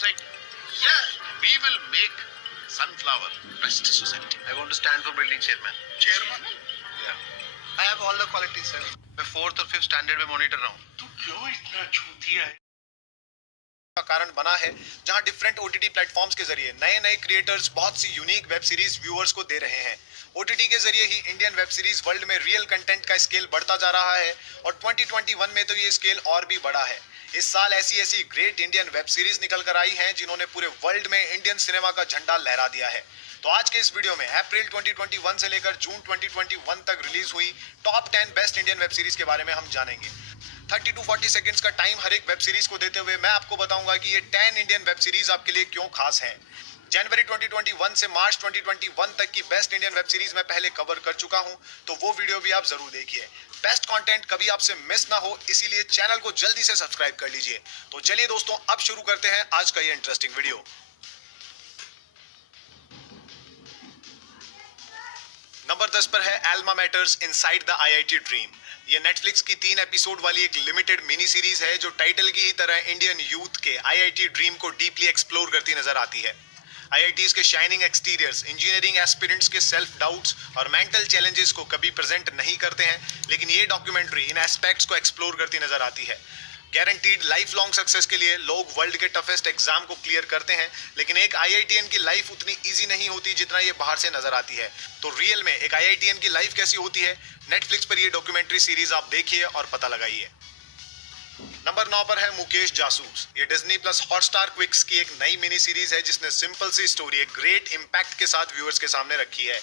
was like, yeah, we will make Sunflower best society. I want to stand for building chairman. Chairman? Yeah. I have all the qualities, sir. मैं 4th और 5th standard में monitor रहा हूँ. तू क्यों इतना चूतिया है? का कारण बना है जहां डिफरेंट ओटीटी प्लेटफॉर्म्स के जरिए नए क्रिएटर्स बहुत सी यूनिक वेब सीरीज व्यूअर्स को दे रहे हैं. ओटीटी के जरिए ही इंडियन वेब सीरीज वर्ल्ड में रियल कंटेंट का स्केल बढ़ता जा रहा है और 2021 में तो ये स्केल और भी बढ़ा है. इस साल ऐसी ग्रेट इंडियन वेब सीरीज निकल कर आई हैं जिन्होंने पूरे वर्ल्ड में इंडियन सिनेमा का झंडा लहरा दिया है. तो आज के इस वीडियो में अप्रैल 2021 से लेकर जून 2021 तक रिलीज हुई top 10 best Indian web series के बारे में हम जानेंगे. 30 to 40 सेकंड्स का टाइम हर एक वेब सीरीज को देते हुए मैं आपको बताऊंगा कि ये 10 इंडियन वेब सीरीज आपके लिए क्यों खास हैं. जनवरी 2021 से मार्च 2021 तक की बेस्ट इंडियन वेब सीरीज मैं पहले कवर कर चुका हूं, तो वो वीडियो भी आप जरूर देखिए. बेस्ट कंटेंट कभी आपसे मिस ना हो, इसीलिए चैनल को जल्दी से सब्सक्राइब कर लीजिए. तो चलिए दोस्तों, अब शुरू करते हैं आज का ये इंटरेस्टिंग वीडियो. नंबर 10 पर है Elma matters inside the IIT dream. ये नेटफ्लिक्स की 3 एपिसोड वाली एक लिमिटेड मिनी सीरीज है जो टाइटल की ही तरह इंडियन यूथ के आईआईटी ड्रीम को डीपली एक्सप्लोर करती नजर आती है. आईआईटीज के शाइनिंग एक्सटीरियर्स इंजीनियरिंग एस्पिरेंट्स के सेल्फ डाउट्स और मेंटल चैलेंजेस को कभी प्रेजेंट नहीं करते हैं, लेकिन ये डॉक्यूमेंट्री इन एस्पेक्ट्स को एक्सप्लोर करती नजर आती है. गारंटीड लाइफ लॉन्ग सक्सेस के लिए लोग वर्ल्ड के टफेस्ट एग्जाम को क्लियर करते हैं, लेकिन एक आईआईटीएन की लाइफ उतनी इजी नहीं होती जितना ये बाहर से नजर आती है. तो रियल में एक आईआईटीएन की लाइफ कैसी होती है, नेटफ्लिक्स पर ये डॉक्यूमेंट्री सीरीज आप देखिए और पता लगाइए. नंबर 9 पर है मुकेश जासूस. ये डिज्नी प्लस हॉटस्टार क्विक्स की एक नई मिनी सीरीज है जिसने सिंपल सी स्टोरी एक ग्रेट इंपैक्ट के साथ व्यूअर्स के सामने रखी है.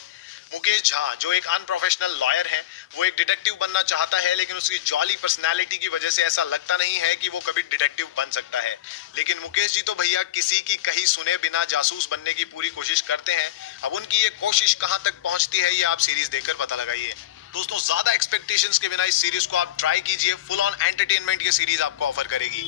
मुकेश झा जो एक अनप्रोफेशनल लॉयर हैं, वो एक डिटेक्टिव बनना चाहता है, लेकिन उसकी जॉली पर्सनालिटी की वजह से ऐसा लगता नहीं है कि वो कभी डिटेक्टिव बन सकता है. लेकिन मुकेश जी तो भैया किसी की कहीं सुने बिना जासूस बनने की पूरी कोशिश करते हैं. अब उनकी ये कोशिश कहां तक पहुंचती है, ये आप सीरीज देखकर पता लगाइए. दोस्तों, ज्यादा एक्सपेक्टेशंस के बिना इस सीरीज को आप ट्राई कीजिए. फुल ऑन एंटरटेनमेंट ये सीरीज आपको ऑफर करेगी.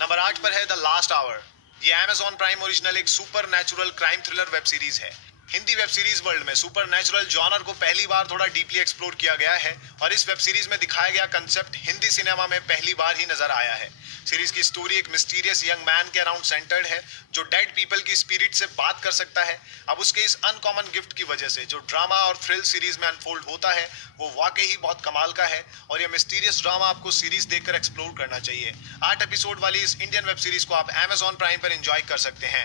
नंबर 8 पर है द लास्ट आवर. ये Amazon प्राइम ओरिजिनल एक super natural crime thriller web series है. हिंदी वेब सीरीज वर्ल्ड में सुपर नेचुरल जॉनर को पहली बार थोड़ा डीपली एक्सप्लोर किया गया है और इस वेब सीरीज में दिखाया गया कंसेप्ट हिंदी सिनेमा में पहली बार ही नजर आया है. सीरीज की स्टोरी एक मिस्टीरियस यंग मैन के अराउंड सेंटर्ड है जो डेड पीपल की स्पिरिट से बात कर सकता है. अब उसके इस अनकॉमन गिफ्ट की वजह से जो ड्रामा और थ्रिल सीरीज में अनफोल्ड होता है वो वाकई ही बहुत कमाल का है और यह मिस्टीरियस ड्रामा आपको सीरीज देखकर एक्सप्लोर करना चाहिए. 8 एपिसोड वाली इस इंडियन वेब सीरीज को आप Amazon प्राइम पर एंजॉय कर सकते हैं.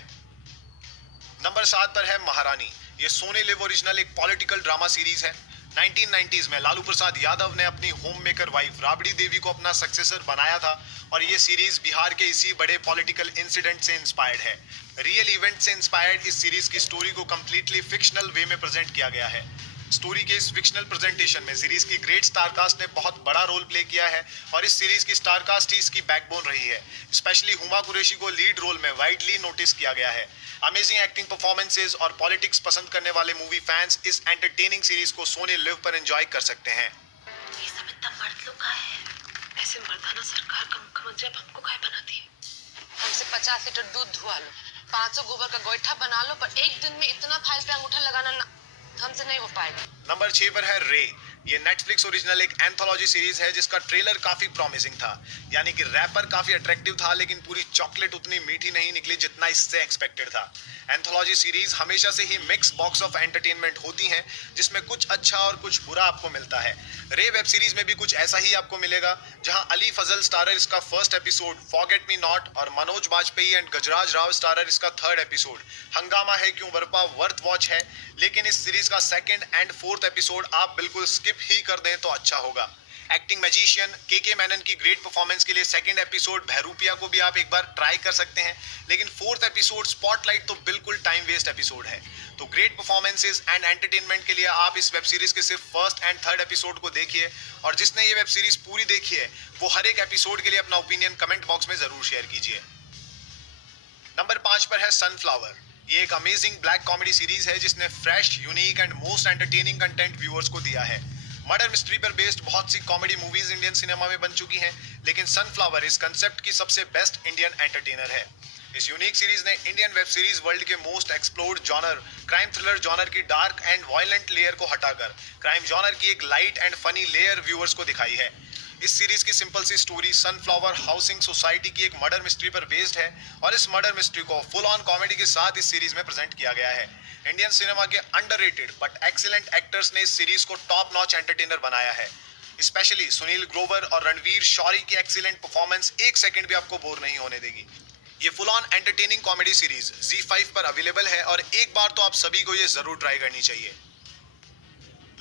नंबर 7 पर है महारानी. ये सोनी लिव ओरिजिनल एक पॉलिटिकल ड्रामा सीरीज है. 1990s में लालू प्रसाद यादव ने अपनी home maker wife Rabri Devi को अपना सक्सेसर बनाया था और ये सीरीज बिहार के इसी बड़े पॉलिटिकल इंसिडेंट से इंस्पायर्ड है. रियल इवेंट से इंस्पायर्ड इस सीरीज की स्टोरी को कंप्लीटली फिक्शनल वे में प्रेजेंट किया गया है. स्टोरी के इस फिक्शनल प्रेजेंटेशन में सीरीज की ग्रेट स्टारकास्ट ने बहुत बड़ा रोल प्ले किया है और इस सीरीज की स्टारकास्ट ही इसकी बैकबोन रही है. स्पेशली हुमा कुरैशी को लीड रोल में वाइडली नोटिस किया गया है. अमेजिंग एक्टिंग परफॉर्मेंसेस और पॉलिटिक्स पसंद करने वाले मूवी फैंस इस एंटरटेनिंग सीरीज को सोनी लिव पर एंजॉय कर सकते हैं. ये सब इतना मर्द लोग का है, ऐसे मर्दाना सरकार का मुख्यमंत्री अब हमको काय बनाती है. हमसे 50 लीटर दूध धुआ लो, 500 गोबर का गोईठा बना लो, पर एक दिन में इतना फाइल पे अंगूठा लगाना ना हमसे नहीं हो पाएगा. नंबर 6 पर है रे. ये नेटफ्लिक्स ओरिजिनल एक एंथोलॉजी सीरीज है जिसका ट्रेलर काफी प्रॉमिसिंग था. यानी कि रैपर काफी अट्रैक्टिव था, लेकिन पूरी चॉकलेट उतनी मीठी नहीं निकली जितना इससे एक्सपेक्टेड था. एंथोलॉजी सीरीज हमेशा से ही मिक्स बॉक्स ऑफ एंटरटेनमेंट होती हैं जिसमें कुछ अच्छा और कुछ बुरा आपको मिलता है. रे वेब सीरीज में भी कुछ ऐसा ही आपको मिलेगा, जहां अली फजल स्टारर इसका first episode forget me not और मनोज बाजपेयी एंड गजराज राव स्टारर इसका थर्ड एपिसोड हंगामा है क्यों बरपा वर्थ वॉच है. लेकिन इस सीरीज का सेकंड एंड फोर्थ एपिसोड आप बिल्कुल स्किप ही कर दें तो अच्छा होगा. एक्टिंग मैजिशियन के मैनन की ग्रेट परफॉर्मेंस के लिए सेकंड एपिसोड भैरूपिया को भी आप एक बार ट्राई कर सकते हैं, लेकिन फोर्थ एपिसोड स्पॉटलाइट तो बिल्कुल टाइम वेस्ट एपिसोड है. तो ग्रेट परफॉर्मेंसेस एंड एंटरटेनमेंट के लिए आप इस वेब सीरीज के सिर्फ फर्स्ट एंड थर्ड एपिसोड को देखिए और जिसने ये वेब सीरीज पूरी देखी है वो हर एक एपिसोड के लिए अपना ओपिनियन कमेंट बॉक्स में जरूर शेयर कीजिए. नंबर 5 पर है सनफ्लावर. ये एक अमेजिंग ब्लैक कॉमेडी सीरीज है जिसने fresh, unique and most entertaining content viewers को दिया है. मर्डर मिस्ट्री पर बेस्ड बहुत सी कॉमेडी मूवीज इंडियन सिनेमा में बन चुकी हैं, लेकिन सनफ्लावर इस कंसेप्ट की सबसे बेस्ट इंडियन एंटरटेनर है. इस यूनिक सीरीज ने इंडियन वेब सीरीज वर्ल्ड के most explored genre crime thriller genre की डार्क एंड वायलेंट लेयर को हटाकर क्राइम जॉनर की एक light and funny layer viewers को दिखाई है. इस सीरीज की सिंपल सी स्टोरी सनफ्लावर हाउसिंग सोसाइटी की एक मर्डर मिस्ट्री पर बेस्ड है और इस मर्डर मिस्ट्री को फुल ऑन कॉमेडी के साथ इस सीरीज में प्रेजेंट किया गया है। इंडियन सिनेमा के अंडररेटेड बट एक्सीलेंट एक्टर्स ने इस सीरीज को टॉप नॉच एंटरटेनर बनाया है। स्पेशली सुनील ग्रोवर और रणवीर शौरी की एक्सीलेंट परफॉर्मेंस एक सेकंड भी आपको बोर नहीं होने देगी। ये full on entertaining comedy series ZEE5 पर अवेलेबल है और एक बार तो आप सभी को ये जरूर ट्राई करनी चाहिए।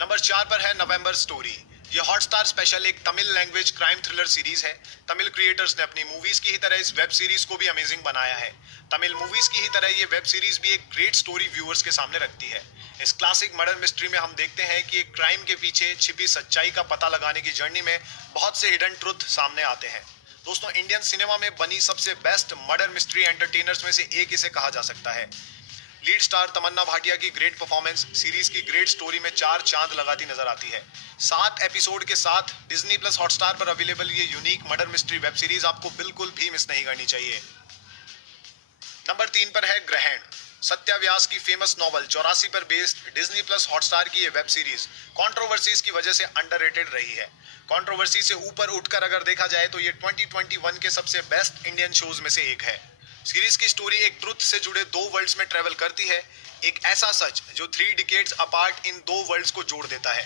नंबर 4 पर है नवंबर स्टोरी। ये हॉटस्टार स्पेशल एक Tamil language crime thriller series है। तमिल क्रिएटर्स ने अपनी मूवीज की ही तरह इस वेब सीरीज को भी अमेजिंग बनाया है। तमिल मूवीज की ही तरह ये वेब सीरीज भी एक ग्रेट स्टोरी व्यूअर्स के सामने रखती है। इस क्लासिक मर्डर मिस्ट्री में हम देखते हैं कि एक क्राइम के पीछे छिपी सच्चाई का पता लगाने की जर्नी में बहुत से हिडन ट्रुथ सामने आते हैं। दोस्तों, इंडियन सिनेमा में बनी सबसे बेस्ट मर्डर मिस्ट्री एंटरटेनर्स में से एक इसे कहा जा सकता है। लीड स्टार तमन्ना भाटिया की ग्रेट परफॉर्मेंस सीरीज की ग्रेट स्टोरी में 4 चांद लगाती नजर आती है। 7 एपिसोड के साथ डिज्नी प्लस हॉटस्टार पर अवेलेबल ये unique murder mystery web series आपको बिल्कुल भी मिस नहीं करनी चाहिए। नंबर 3 पर है ग्रहण। सत्या व्यास की फेमस नॉवल 84 पर बेस्ड डिज्नी प्लस हॉटस्टार की ये वेब सीरीज कंट्रोवर्सीज की वजह से अंडररेटेड रही है। कंट्रोवर्सी से ऊपर उठकर अगर देखा जाए तो ये 2021 के सबसे बेस्ट इंडियन शोज में से एक है। सीरीज की स्टोरी एक ट्रुथ से जुड़े 2 वर्ल्ड्स में ट्रेवल करती है, एक ऐसा सच जो 3 डिकेड्स अपार्ट इन 2 वर्ल्ड्स को जोड़ देता है।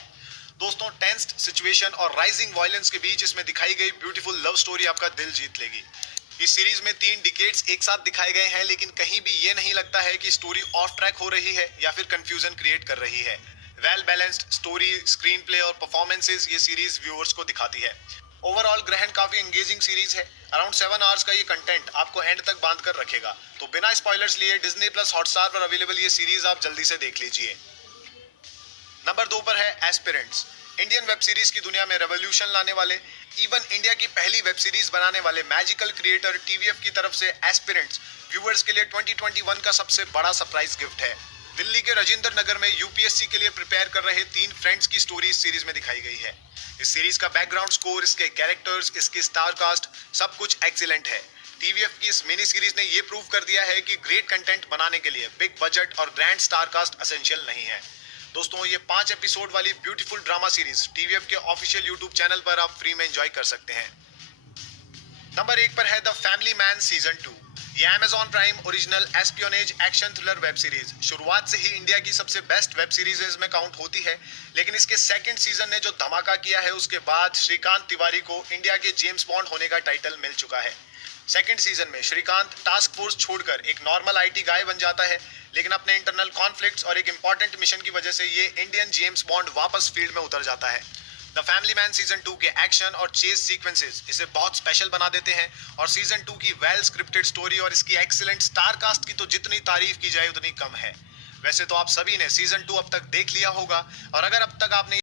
दोस्तों, टेंस्ड सिचुएशन और राइजिंग वायलेंस के बीच इसमें दिखाई गई ब्यूटीफुल लव स्टोरी आपका दिल जीत लेगी। इस सीरीज में 3 डिकेड्स एक साथ दिखाए गए हैं, लेकिन कहीं भी ये नहीं लगता है कि स्टोरी ऑफ ट्रैक हो रही है या फिर कंफ्यूजन क्रिएट कर रही है। Well balanced story, screen play और परफॉर्मेंसेस ये सीरीज व्यूअर्स को दिखाती है। ओवरऑल ग्रहण काफी एंगेजिंग सीरीज है। अराउंड 7 आवर्स का ये कंटेंट आपको एंड तक बांध कर रखेगा। तो बिना स्पॉयलर्स लिए डिज्नी प्लस हॉटस्टार पर अवेलेबल ये सीरीज आप जल्दी से देख लीजिए। नंबर 2 पर है एस्पिरेंट्स। इंडियन वेब सीरीज की दुनिया में रेवोल्यूशन लाने वाले, इवन इंडिया की पहली वेब सीरीज बनाने वाले मैजिकल क्रिएटर TVF की तरफ से एस्पिरेंट्स व्यूअर्स के लिए 2021 का सबसे बड़ा सरप्राइज गिफ्ट है। दिल्ली के राजेंद्र नगर में UPSC के लिए प्रिपेयर कर रहे 3 फ्रेंड्स की स्टोरी इस सीरीज में दिखाई गई है। इस सीरीज का बैकग्राउंड स्कोर, इसके कैरेक्टर्स, इसकी स्टार कास्ट सब कुछ एक्सीलेंट है। TVF की इस मिनी सीरीज ने ये प्रूव कर दिया है कि ग्रेट कंटेंट बनाने के लिए बिग बजट और ग्रैंड स्टार कास्ट एसेंशियल नहीं है। दोस्तों, ये 5 एपिसोड वाली ब्यूटीफुल ड्रामा सीरीज TVF के ऑफिशियल YouTube चैनल पर आप फ्री में एंजॉय कर सकते हैं। नंबर 1 पर है द फैमिली मैन सीजन 2। ये Amazon prime original espionage action thriller web series शुरुआत से ही इंडिया की सबसे बेस्ट वेब सीरीज में काउंट होती है, लेकिन इसके सेकंड सीजन ने जो धमाका किया है उसके बाद श्रीकांत तिवारी को इंडिया के जेम्स बॉन्ड होने का टाइटल मिल चुका है। सेकंड सीजन में श्रीकांत टास्क फोर्स छोड़कर एक नॉर्मल IT गाय बन जाता है, लेकिन अपने इंटरनल कॉन्फ्लिक्ट्स और एक इंपॉर्टेंट मिशन की वजह से ये इंडियन जेम्स बॉन्ड वापस फील्ड में उतर जाता है। द फैमिली मैन सीजन 2 के एक्शन और चेस सीक्वेंसेस इसे बहुत स्पेशल बना देते हैं और सीजन 2 की वेल स्क्रिप्टेड स्टोरी और इसकी एक्सीलेंट स्टार कास्ट की तो जितनी तारीफ की जाए उतनी कम है। वैसे तो आप सभी ने सीजन 2 अब तक देख लिया होगा और अगर अब तक आपने